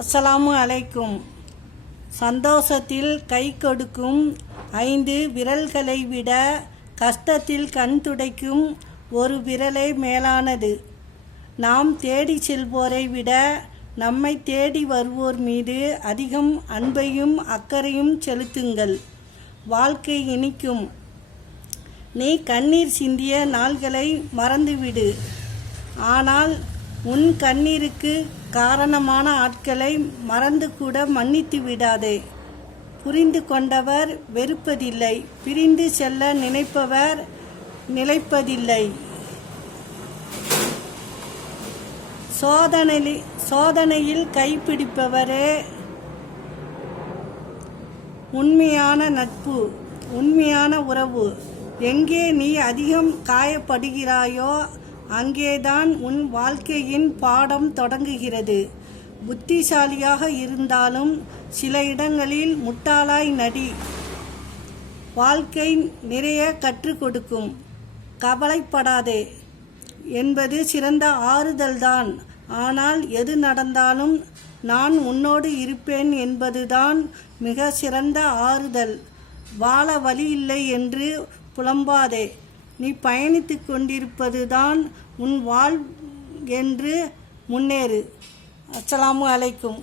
அஸ்ஸலாமு அலைக்கும். சந்தோஷத்தில் கை கொடுக்கும் 5 விரல்களை விட கஷ்டத்தில் கண் துடைக்கும் ஒரு விரலே மேலானது. நாம் தேடி செல்வோரை விட நம்மை தேடி வருவோர் மீது அதிகம் அன்பையும் அக்கறையும் செலுத்துங்கள். வாழ்க்கை இனிக்கும். நீ கண்ணீர் சிந்திய நாள்களை மறந்துவிடு. ஆனால் உன் கண்ணீருக்கு காரணமான ஆட்களை மறந்து கூட மன்னித்து விடாதே. புரிந்து கொண்டவர் வெறுப்பதில்லை, பிரிந்து செல்ல நினைப்பவர் நிலைப்பதில்லை. சோதனையில் கைப்பிடிப்பவரே உண்மையான நட்பு, உண்மையான உறவு. எங்கே நீ அதிகம் காயப்படுகிறாயோ அங்கேதான் உன் வாழ்க்கையின் பாடம் தொடங்குகிறது. புத்திசாலியாக இருந்தாலும் சில இடங்களில் முட்டாளாய் நடி. வாழ்க்கை நிறைய கற்றுக் கொடுக்கும். கவலைப்படாதே என்பது சிறந்த ஆறுதல்தான். ஆனால் எது நடந்தாலும் நான் உன்னோடு இருப்பேன் என்பதுதான் மிக சிறந்த ஆறுதல். வாழ வழி இல்லை என்று புலம்பாதே. நீ பயணித்து கொண்டிருப்பதுதான் உன் வாழ் என்று முன்னேறு. அஸ்ஸலாமு அலைக்கும்.